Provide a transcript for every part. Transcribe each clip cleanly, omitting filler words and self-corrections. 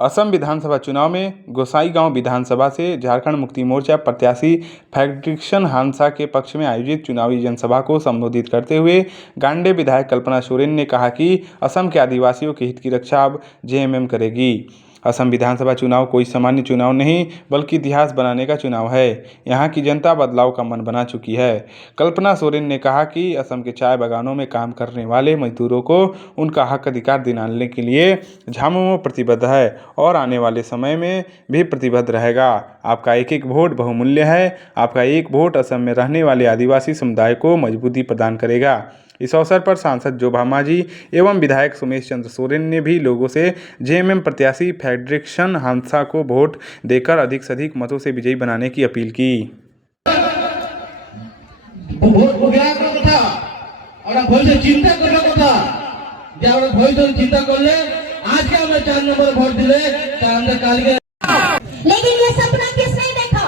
असम विधानसभा चुनाव में गोसाईगांव विधानसभा से झारखंड मुक्ति मोर्चा प्रत्याशी फ्रेडरिक्सन हांसदा के पक्ष में आयोजित चुनावी जनसभा को संबोधित करते हुए गांडे विधायक कल्पना सोरेन ने कहा कि असम के आदिवासियों के हित की रक्षा अब जेएमएम करेगी। असम विधानसभा चुनाव कोई सामान्य चुनाव नहीं बल्कि इतिहास बनाने का चुनाव है। यहाँ की जनता बदलाव का मन बना चुकी है। कल्पना सोरेन ने कहा कि असम के चाय बागानों में काम करने वाले मजदूरों को उनका हक अधिकार दिलाने के लिए झामुमो प्रतिबद्ध है और आने वाले समय में भी प्रतिबद्ध रहेगा। आपका एक एक वोट बहुमूल्य है। आपका एक वोट असम में रहने वाले आदिवासी समुदाय को मजबूती प्रदान करेगा। इस अवसर पर सांसद जोबा मांझी एवं विधायक सोमेश चंद्र सोरेन ने भी लोगों से जेएमएम प्रत्याशी फ्रेडरिक्सन हांसदा को वोट देकर अधिक से अधिक मतों से विजयी बनाने की अपील की। लेकिन ये सपना किसने देखा?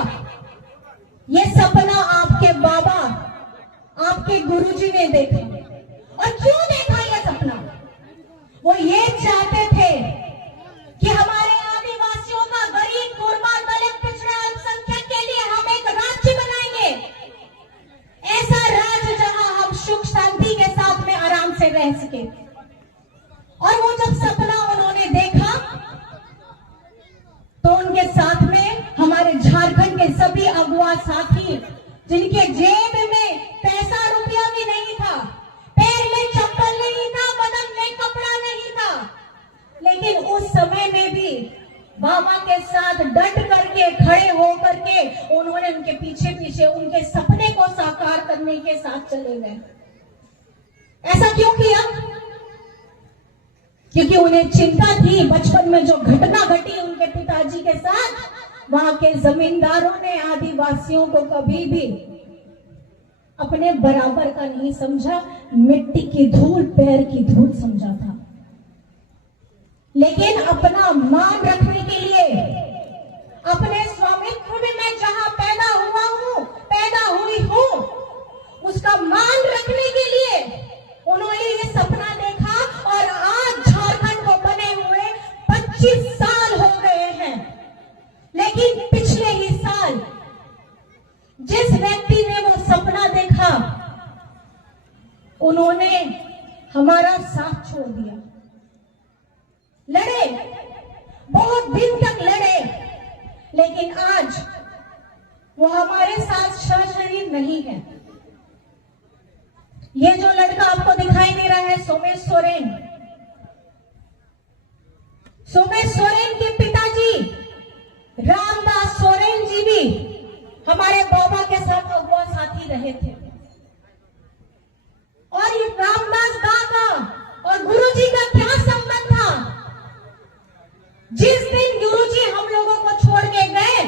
ये सपना आपके बाबा, आपके गुरुजी ने देखा। और क्यों देखा ये सपना? वो ये चाहते थे कि हमारे आदिवासियों का, गरीब, गुरबा, दलित, पिछड़ा, अल्पसंख्यक के लिए हम एक राज्य बनाएंगे। ऐसा राज्य जहां हम सुख शांति के साथ में आराम से रह सके। और वो जब सपना उन्होंने देखा तो उनके साथ में हमारे झारखंड के सभी अगुआ साथी, जिनके जेब में पैसा रुपया भी नहीं था, पैर में चप्पल नहीं था, बदन में कपड़ा नहीं था, लेकिन उस समय में भी बाबा के साथ डट करके, खड़े होकर के उन्होंने उनके पीछे पीछे उनके सपने को साकार करने के साथ चले गए। ऐसा क्यों किया? क्योंकि उन्हें चिंता थी बचपन में जो घटना घटी उनके पिताजी के साथ, वहां के जमींदारों ने आदिवासियों को कभी भी अपने बराबर का नहीं समझा, मिट्टी की धूल, पैर की धूल समझा था। लेकिन अपना मान रखने के लिए, अपने स्वामित्व में मैं जहां पैदा हुआ हूं, पैदा हुई हूं, उसका मान रखने के लिए उन्होंने ये सपना देखा। और आज झारखंड को बने हुए 25 साल हो गए हैं, लेकिन पिछले ही साल जिस व्यक्ति ने वो सपना देखा, उन्होंने हमारा साथ छोड़ दिया। लड़े, बहुत दिन तक लड़े, लेकिन आज वो हमारे साथ सशरीर नहीं है। ये जो लड़का आपको दिखाई दे रहा है, सोमेश सोरेन, सोमेश सोरेन के पिताजी रामदास सोरेन जी भी हमारे बाबा के साथ अगुआ साथी रहे थे। और ये रामदास दादा और गुरुजी का क्या संबंध था? जिस दिन गुरुजी हम लोगों को छोड़ के गए,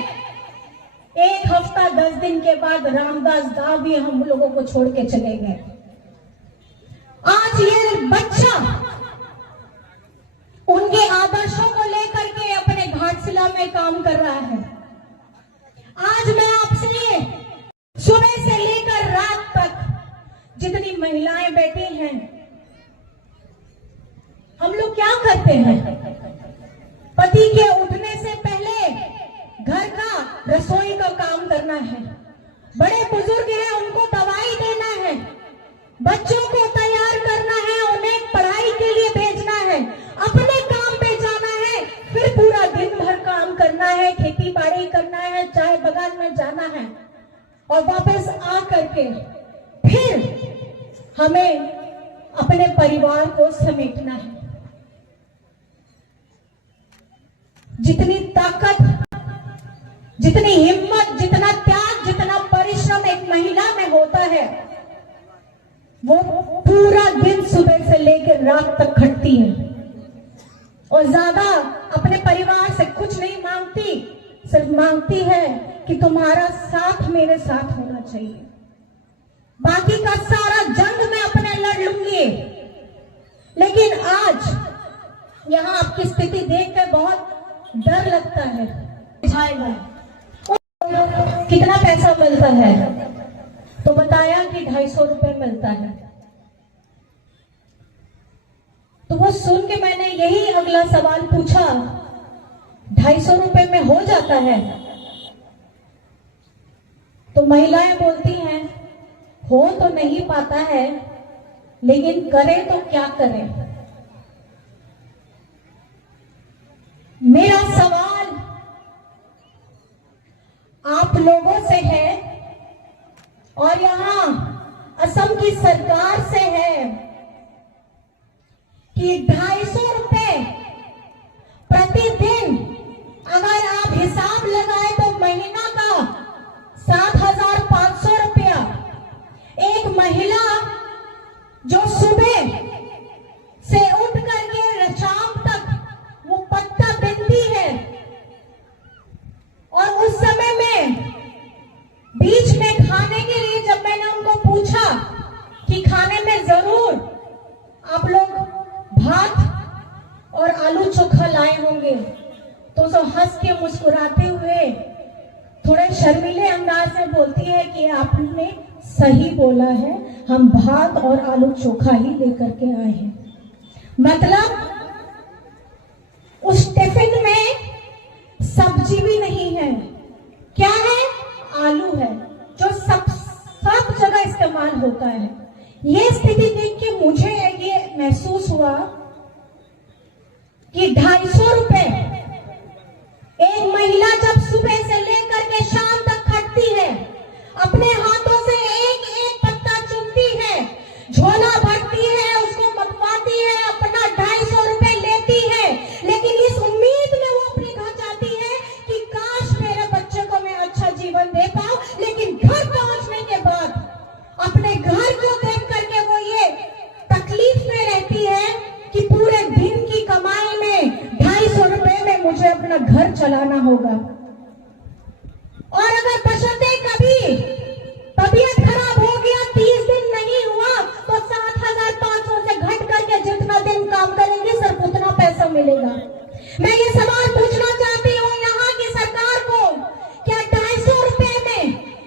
एक हफ्ता 10 दिन के बाद रामदास दा भी हम लोगों को छोड़ के चले गए। आज ये बच्चा उनके आदर्शों को लेकर के अपने घाटशिला में काम कर रहा है। आज मैं आपसे सुबह से लेकर रात तक जितनी महिलाएं बैठी हैं, हम लोग क्या करते हैं? पति के उठने से पहले घर का, रसोई का काम करना है। बड़े बुजुर्ग हैं, उनको दवाई देना है, बच्चों को तैयार करना है, उन्हें पढ़ाई के लिए भेजना है, अपने काम पे जाना है, फिर पूरा दिन भर काम करना है, खेती बाड़ी करना है, चाय बागान में जाना है, और वापस आ करके फिर हमें अपने परिवार को समेटना है। जितनी ताकत, जितनी हिम्मत, जितना त्याग, जितना परिश्रम एक महिला में होता है, वो पूरा दिन सुबह से लेकर रात तक खटती है और ज्यादा अपने परिवार से कुछ नहीं मांगती, सिर्फ मांगती है कि तुम्हारा साथ मेरे साथ होना चाहिए। बाकी का सारा जंग मैं अपने लड़ लूंगी। लेकिन आज यहाँ आपकी स्थिति देखकर बहुत डर लगता है। कितना पैसा मिलता है? तो बताया कि 250 रुपए मिलता है। तो वो सुन के मैंने यही अगला सवाल पूछा 250 रुपए में हो जाता है। तो महिलाएं बोलती हैं हो तो नहीं पाता है, लेकिन करें तो क्या करें। मेरा सवाल आप लोगों से है और यहां असम की सरकार से है कि 250 रुपए प्रतिदिन अगर आप हिसाब लगाए तो महीना का 7,500 रुपया। एक महिला जो सुबह से उठ करके शाम तक वो पत्ता बिनती है और उस समय में बीच में खाने के लिए जब मैंने उनको पूछा कि खाने में जरूर आप लोग भात और आलू चोखा लाए होंगे, तो जो हंस के मुस्कुराते हुए थोड़े शर्मीले अंदाज में बोलती है कि आपने सही बोला है, हम भात और आलू चोखा ही लेकर के आए हैं। मतलब उस टिफिन में सब्जी भी नहीं है, क्या है? आलू है, जो सब जगह इस्तेमाल होता है। ये स्थिति देख के मुझे ये महसूस हुआ कि 250 रुपए एक महिला जब सुबह से लेकर के शाम तक खटती है, अपने हाथों से एक एक पत्ता चुनती है, झोला भरती है, उसको मंगवाती है, अपना 250 रुपए लेती है, लेकिन इस उम्मीद में वो अपने घर जाती है कि काश मेरे बच्चे को मैं अच्छा जीवन दे पाऊं। लेकिन घर पहुंचने के बाद अपने घर को देख करके वो ये तकलीफ में रहती है कि पूरे दिन की कमाई में 250 रुपए में मुझे अपना घर चलाना होगा। और अगर बशर्ते कभी तबीयत खराब हो गया, 30 दिन नहीं हुआ, तो 7,500 से घट करके जितना दिन काम करेंगे सिर्फ उतना पैसा मिलेगा। मैं ये सवाल पूछना चाहती हूँ यहाँ की सरकार को, क्या 250 रुपए में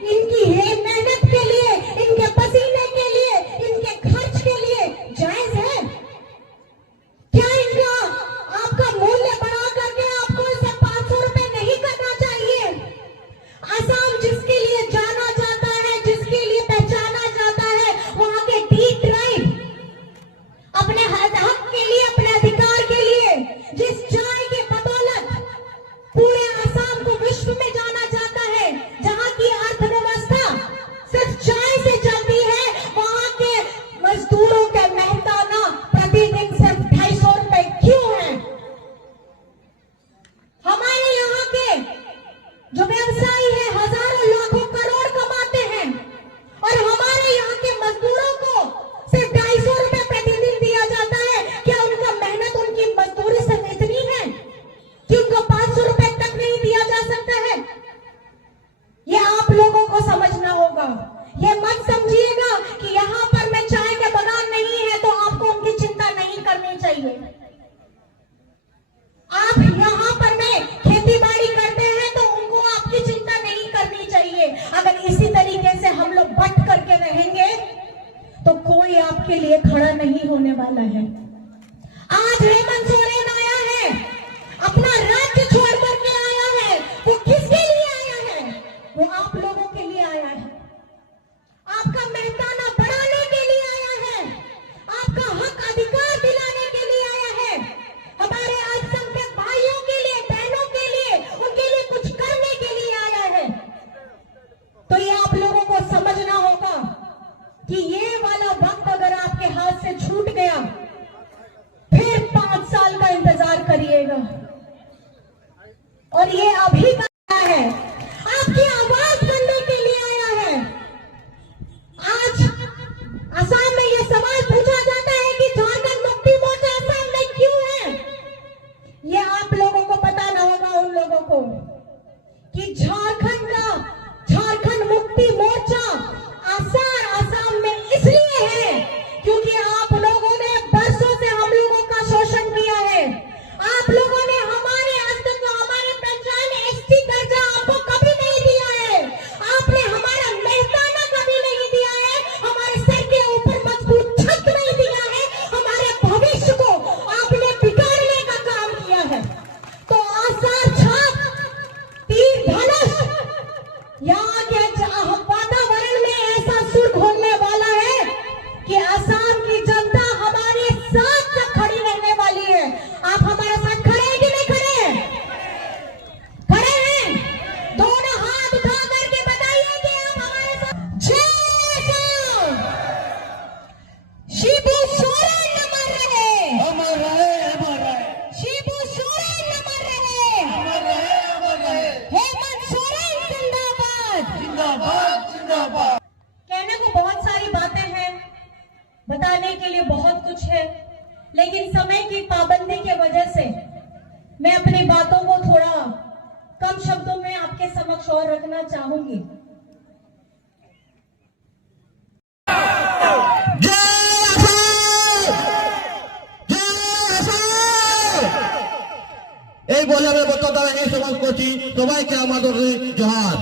इनकी मेहनत के लिए, इनके पसीने के लिए, इनके खर्च के लिए जायज है? क्या इनका आपका मूल्य बढ़ा करके आपको इसे 500 रुपए नहीं करना चाहिए? असम जिसके लिए जाना जाता है, जिसके लिए पहचाना जाता है, वहां के डी ट्राइब अपने हक के लिए, अपने अधिकार के लिए, जिस चाय के बदौलत पूरे असम को विश्व में जाना जाता है, जहां की अर्थव्यवस्था सिर्फ चाय से चलती है, वहां के मजदूरों का मेहनताना प्रतिदिन सिर्फ 250 रुपए क्यों है? हमारे यहाँ के जो व्यवसायी है हजारों लाखों करोड़ कमाते हैं और हमारे यहाँ के मजदूरों को सिर्फ 250 रुपए प्रतिदिन दिया जाता है। क्या उनका मेहनत, उनकी मजदूरी सिर्फ इतनी है कि उनको 500 रुपए तक नहीं दिया जा सकता है? ये आप लोगों को समझना होगा। ये मत समझिएगा कि यहाँ पर मैं चाय के बगान नहीं है तो आपको उनकी चिंता नहीं करनी चाहिए। आप यहाँ पर में खेती बाड़ी करते हैं तो उनको आपकी चिंता नहीं करनी चाहिए। अगर इसी तरीके से हम लोग बट करके रहेंगे तो कोई आपके लिए खड़ा नहीं होने वाला है। आज हेमंत सोरेन आया है, अपना राज्य छोड़ करके आया है, वो किसके लिए आया है? वो आप लोगों के लिए आया है, आपका मेहनताना बढ़ाने के लिए आया है, आपका हक अधिकार दिलाने के लिए आया है, हमारे अल्पसंख्यक भाइयों के लिए, बहनों के लिए, उनके लिए कुछ करने के लिए आया है। तो ये आप लोगों को समझना होगा कि ये वाला वक्त अगर आपके हाथ से छूट गया, फिर 5 साल का इंतजार करिएगा। और ये अभी का है, आपकी आवाज बनने के लिए आया है। आज असम में ये सवाल पूछा जाता है कि झारखंड मुक्ति मोर्चा असम में क्यों है? ये आप लोगों को पता ना होगा उन लोगों को कि झारखंड मुक्ति मोर्चा असम में इसलिए है क्योंकि आप लोगों ने बरसों से हम लोगों का शोषण किया है। आप लोगों ने हमारे अस्तित्व, हमारे पहचान, एसटी दर्जा आपको लेकिन समय की पाबंदी की वजह से मैं अपनी बातों को थोड़ा कम शब्दों में आपके समक्ष और रखना चाहूंगी। এই বলে আমি বক্তব্য এই সমাজ করছি। সবাইকে আমাদের জোহার।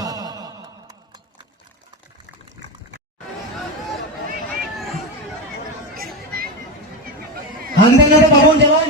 হান্দানারে বাবন জওয়ান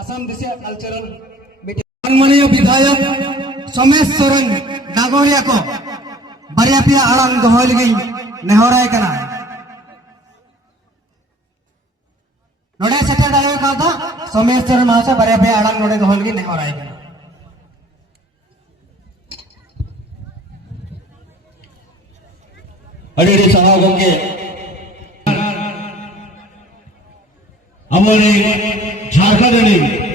असम दिशा कल्चरल माननीय विधायक सोमेश सोरेन नागोरिया को बारिया पिया आड़ांग दोहल गई नेहराय कना नोडे सेटर दायो का था सोमेश सोरेन महाशय बारिया पिया आड़ांग नोडे दोहल गई नेहराय कना अडेरे सभा के हमारे झारखंड